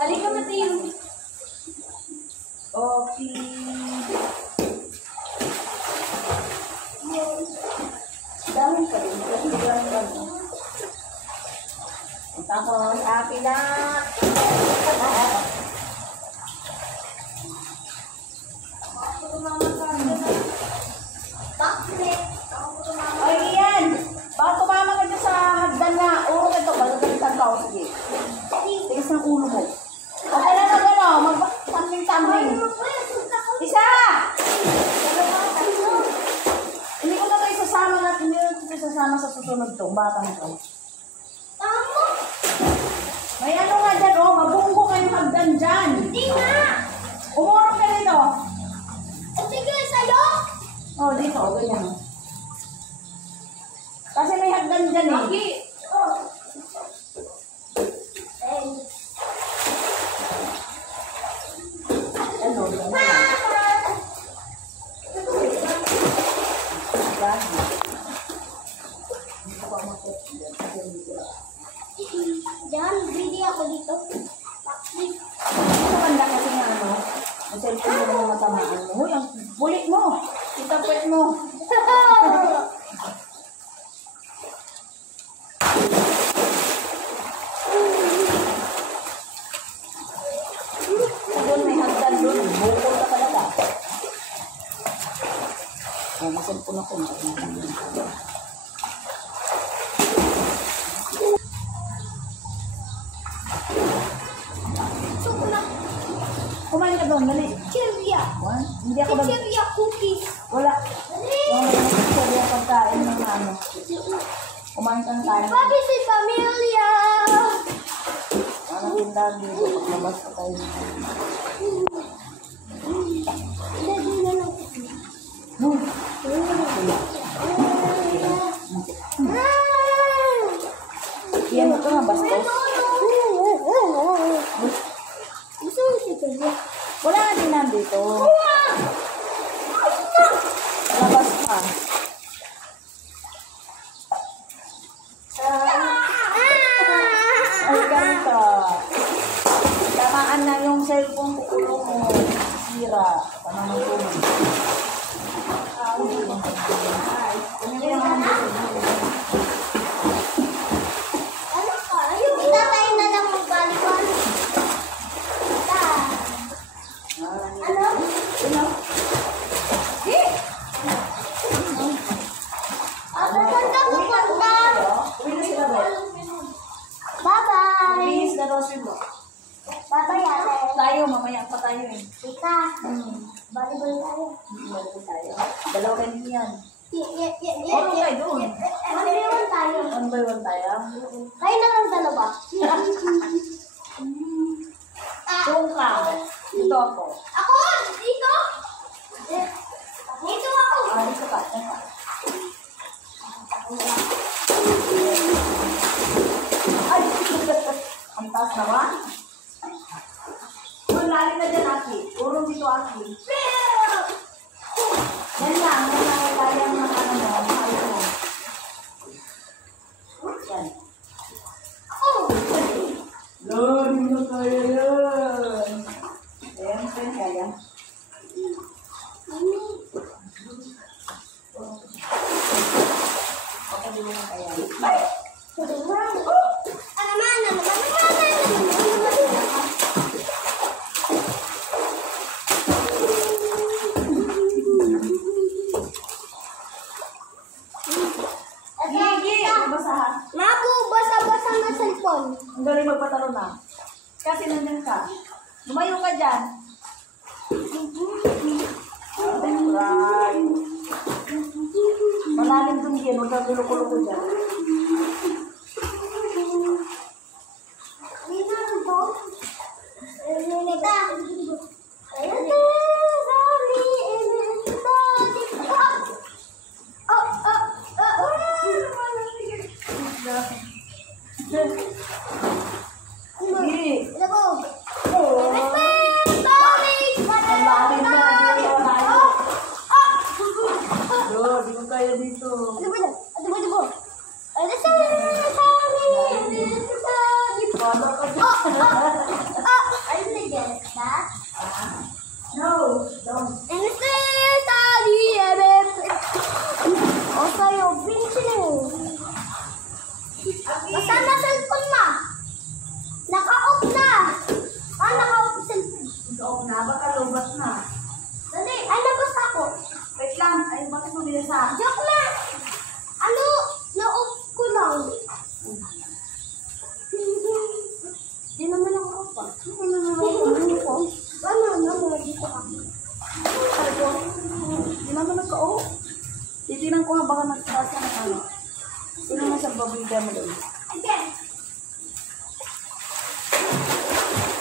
Halika Mateo. Okay. Daming ka rin. Tapos, happy na. Ay, yan. Baka tumama ka dyan sa hagdan na. Urong ito. Balagalitan ka. Sige. Tigas ng ulo mo. Okay na gano'n. Mag-tumbling-tumbling. Isa! Hindi ko na ito isasama natin. Hindi ko ito isasama sa susunod to. Batang ito. May ano nga dyan, oh. Mabungko kayong hagdan dyan. Hindi nga. Umurong ka dito. Sige, sa'yo. Oh, dito. Ganyan. Kasi may hagdan dyan eh. Okay. Ano? Diyan, greedy ako dito. Sa banda kasi nga ano, ang cellphone mo mga matamaan mo. Uy, ang bulit mo. Itapit mo. Doon may hagdan doon. Bukol ka talaga. Oh, may cellphone ako. Kumain ka doon, dali. Chivia. One? Hindi ako Chivia cookies. Wala. Yung may nagsasabi ang pagkain ng ano. Kumain ka ng kain. Papi si Pamilya. Parang tindahan dito. Paglabas ka tayo. Hindi na lang. Yan ito nga, bastos. Gusto mo si Chivia? Wala nga din nandito. Labas ka. Ay, ganito. Tamaan na yung cellphone ko ulo mo. Sira. Panang tulog. Ano ka? Kita tayo na lang magbalikan. Ano? Saan ka pupunta? Uwi na sila ba? Bye-bye. Bilis na Roswell mo. Bye-bye, ate. Tayo, mamaya pa tayo eh. Tita, volleyball tayo. Balik tayo. Dalawa kayo yan. Ano tayo doon? One by one tayo. One by one tayo. Kayo na lang dalawa. Doon ka. Dito ako. Ako? Dito? Dito ako. Dito ka. Dito ka. Ay! Ang taas naman. Doon, lalim na dyan, Aki. Urong dito, Aki. Yan lang. Yan lang. Kaya ng ano mo. Kaya mo. Yan. Lord, hindi mo kaya yan. Ayan, saan kaya? Okay, di mo kaya. Bye! Basa-basa na cellphone. Ang galing magpatalo na. Kasi nandyan ka. Lumayo ka dyan. Right. Malalim dun yan. Huwag ka gulo-gulo ko dyan. Hindi. tayo dito. Ano ba yan? Ano ba? Ano ba? Ano sa Baba ka dito. Are you like that? No, don't. And it's study o sa'yo, pinchilin. Basta na cellphone na. Naka-off na. Naka-off cellphone. Ikaw na, baka lubat na. Dali, ay nabas ako. Wait lang, ay bakit mo binasa? Joke na. Ano, na-off ko lang. Di naman ako off pa. Ano, dito ka. Hindi naman nagka-off. Titinan ko nga baka nagtaas ka ng ano. Sino mo sa babida mo doon? Okay.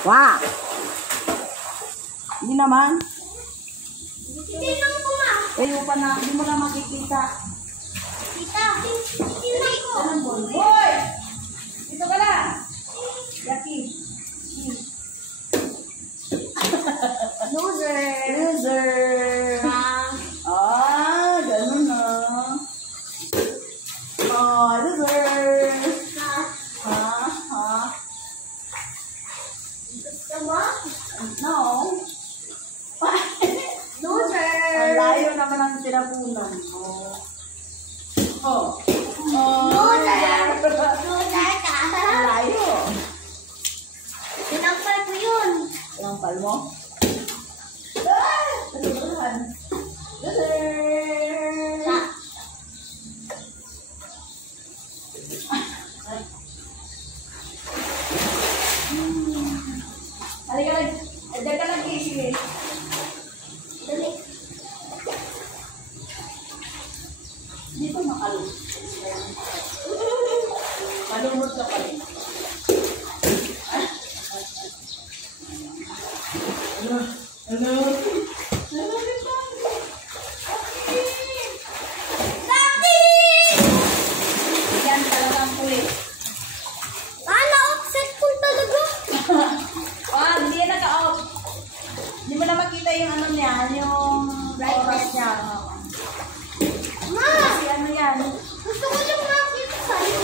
Wow! Hindi naman. Tinan ko nga. Kayo pa na, hindi mo na makikita. Tita, tinan ko. Anong boy? Boy! Dito ka lang! Yaki! Loser. Loser! Ganun na. Loser! Ha? Gusto mo? No. Loser. Ang layo naman ang tinapunan mo. Loser. Loser ka. Ang layo. Tinampal ko yun. Tinampal mo? Loser! Halika lang. Diyan ka lang, sige. Dali. Dito makalumot. Malumot ka pa rin. Hello? Yan talagang kulit. Na-offset ko talaga. Hindi yan naka-off. Hindi mo na makita yung ano niya, yung oras niya. Ma, Kasi ano yan, gusto ko yung makita sa'yo.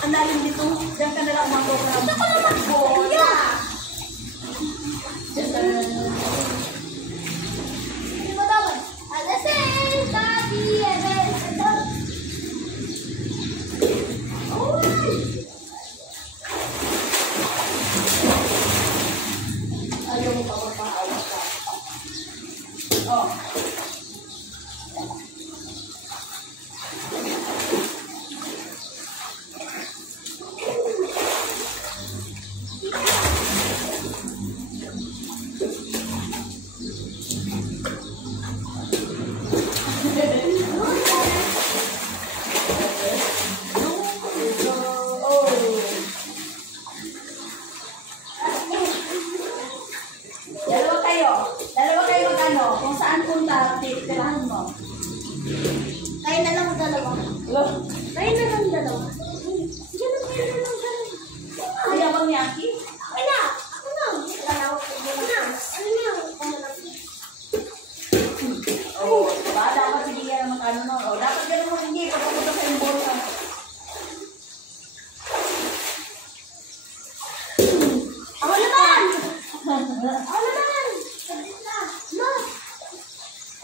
ang lalim dito. Diyan ka na lang mag-program. Gusto ko na mag-bola. Hindi mo dapat. Alasing, daddy, Ayaw mo pa magpahawak ka. Oh. Dalawa kayo mag-ano, kung saan punta, titirahan mo. Kayo na lang dalawa. Hello? Kayo na lang dalawa. Sige na, kayo na lang dalawa. Kuya bang Yaki? Okay na. Ako na. Dalawa ko na. Ano na? Ano na? Oo. Diba? Dapat hindi yan ang ano no. O, dapat ganun mo hindi. Pagkapunta sa yung bolsa. Ako naman! Ako naman! Sabit na. Ma!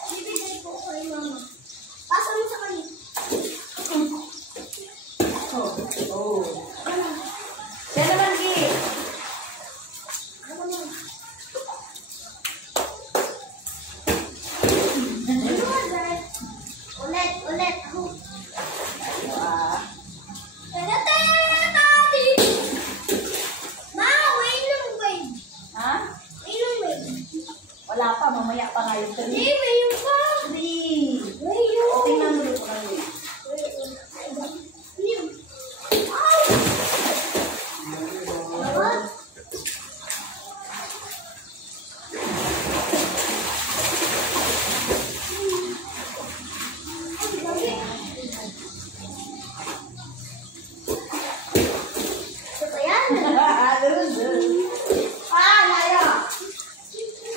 Bibigay ko kay mama. Pasa mo sa kanya. Oo. Siya naman, Gi. Ako naman. Ulit. Ako. Ah. Ha? Wala pa. Mamaya pa nga yung 3. 3. O, tingnan mo dito kami.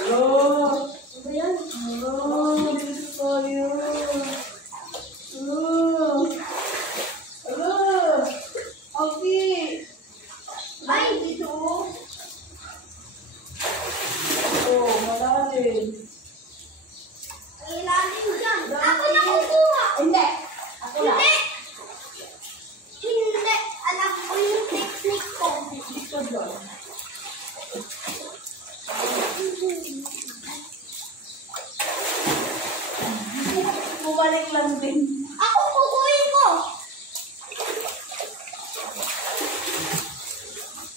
Hello. Pabalik lang din. Ako kukuhin ko.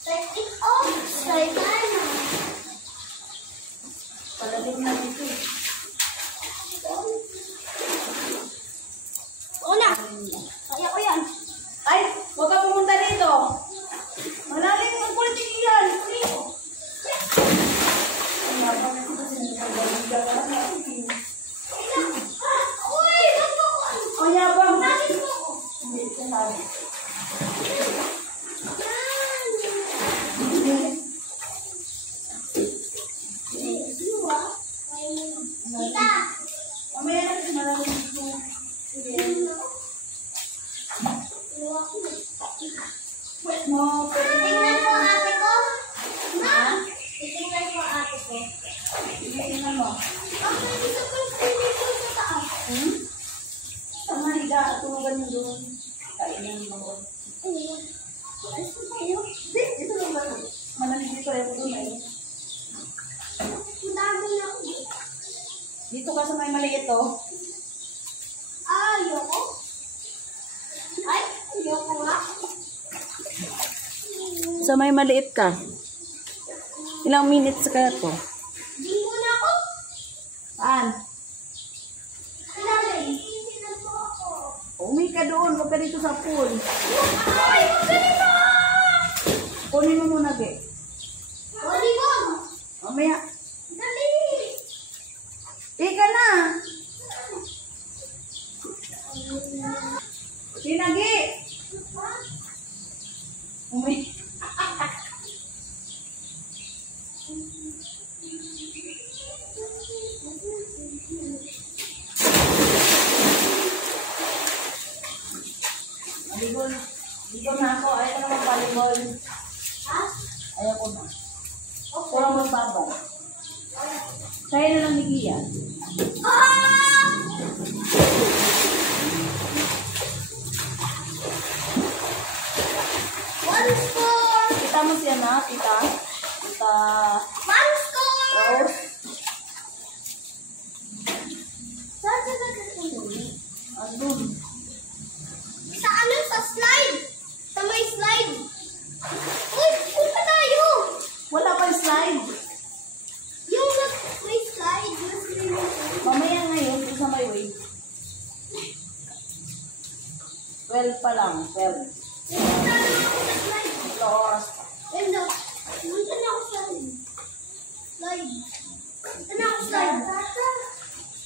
Set it off. Try ka na. Palalim na dito. Una. Kaya ko yan. Ay, huwag ka pumunta dito. Malalim ang kulti yan. Ay, napang ito sinasagaling ka na. Uy! O, yabang. Bakit mo ako? Hindi, sinabi. Tita! Mamaya na kasi malalim dito. Sige. Wait mo. Titingnan ko ate ko. Ma! Titingnan ko ate ko. Tingnan mo. Ako dito ko sa taas. Tama, higa. Tulugan mo doon. Kainan mo. Alis ko tayo. Dito lang ba? Malalim dito. Ayaw ko doon eh. Ang dami na ako. Dito ka sa may maliit oh. Ayoko. Ay, ayoko nga. Sa may maliit ka. Ilang minutes ka to? Di mo na ako. Saan? Ilalim. Titingnan ko ako. Umi ka doon. Huwag ka dito sa pool. Ay, huwag ganito! Kunin mo muna, Ge. Volleyball! Mamaya. Dali! Ika na. Sinagi. Umi. Volleyball. Volleyball na ako. Ayaw ko na mag-volleyball. Ha? Ayaw ko na. Kurang magbabal. Kaya na lang ni Gia. Ah! One score! Kita mo siya na, kita. Kita. One score! Rose. Saan ka nagkasunod? Andun. Sa ano? Sa slide! Sa may slide! Uy! Punta tayo! Wala pa yung slide. Yung may slide, yung swimming pool. Mamaya ngayon, kung sa may way. 12 pa lang, 12. Punta na ako sa slide. Ito oras pa. Ganda. Punta na ako sa slide. Slide. Punta na ako slide.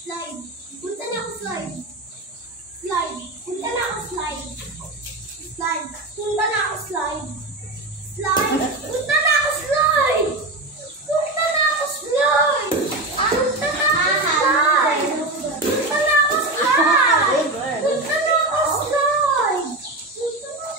Slide. Punta na ako slide. Slide. Punta na ako slide. Slide. Punta na ako slide. Slide. Punta na ako slide. Punta na ako slide. Punta na ako slide. Punta na ako slide. Punta na ako slide. Punta na ako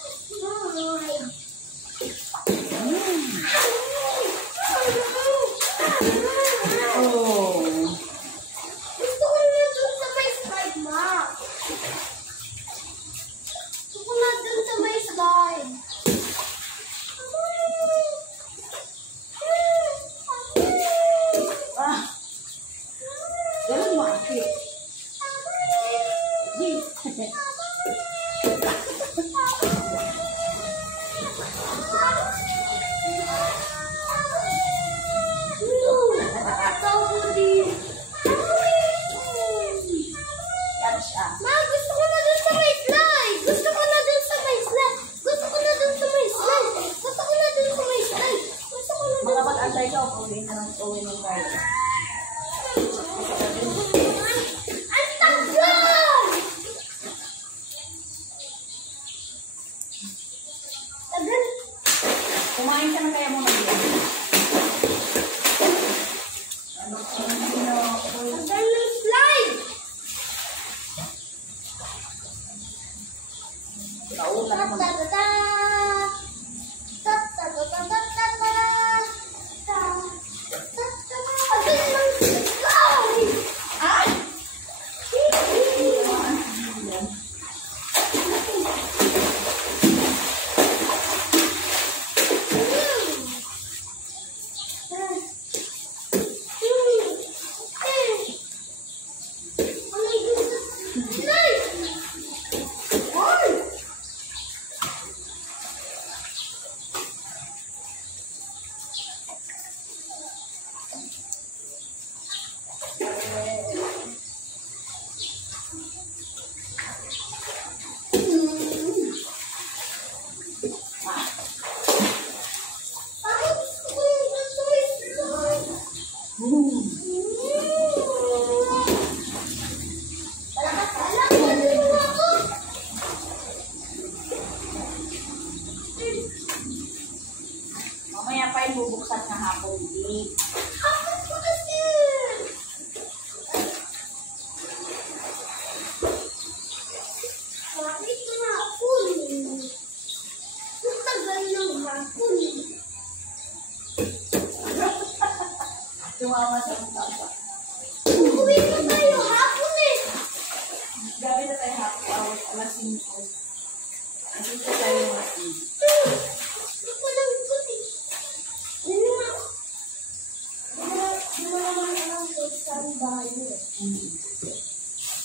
bahay mo.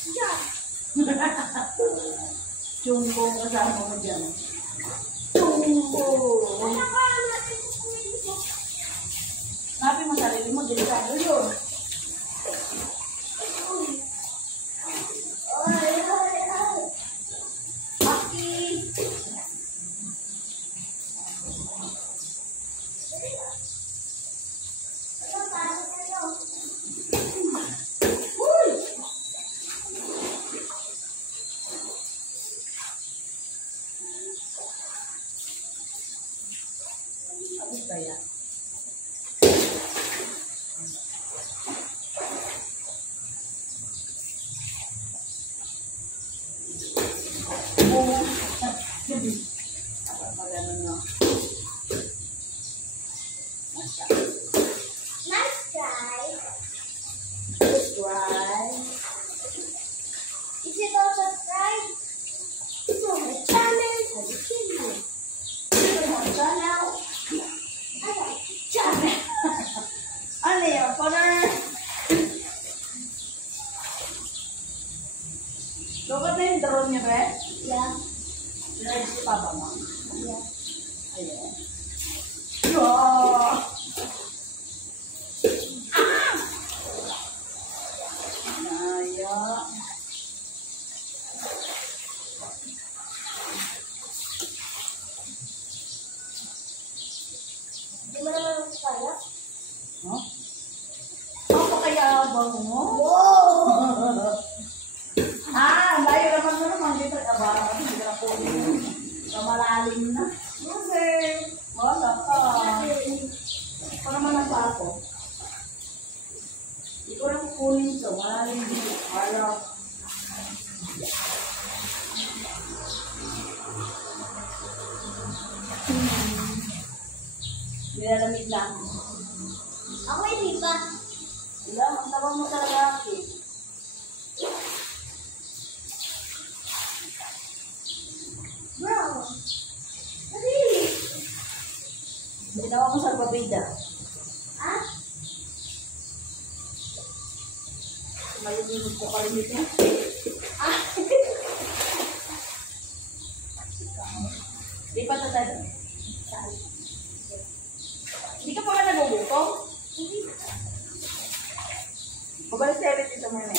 Diyan. Jumbo ang kasama mo dyan. Jumbo! Nakakaan natin sa sarili ko. Sabi mo sarili mo, delikado yun. Ay, ay, ay. Maki! Ano, parang ano? Uy! Ano kaya? Oo. Magano na. Nice try. Let's try. If you don't subscribe to my channel, I will kill you. Ito mo ang channel. Ano? Channel. Ano yan? Para... Lukat na yung drone niya, be? Yeah. Ready si Papa mo? Yeah. Ayan. Yeah! Naya. Di mo naman kaya? Huh? Apa kaya bang mo? Wow! Layo naman mo naman. Dito, abara kasi hindi na po yun. Malalim na. Mother. Wala ka. Ito naman ang ako. Hindi ko na kukunin ito. Malalim dito. Ayaw. Nilalamig lang. Ako hindi pa. Wala, ang tawag mo sa lalaki. Bro. Really? Ginawa mo sa babida. Ha? Mayroon po ka rin dito. Ah? Di pa tatalo. Hindi ka pala naguguto? Pabalik sa edit ito muna.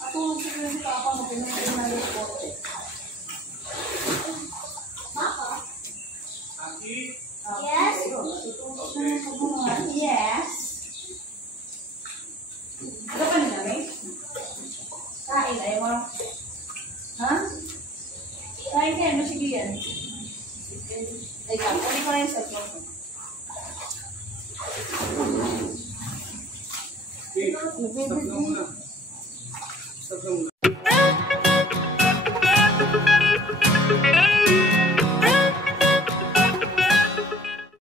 Ako, sige si Papa mo, pinagin na yung kote. Papa? Ah, Yes? ayun, natutulog na yung pagmumuhan. Yes. Ano ka nila, May? Kain, ayaw mo. Ha? Kain kayo, no? Sige yan. Ay, kunin ko na yung set mo. Stop na muna. Stop na muna.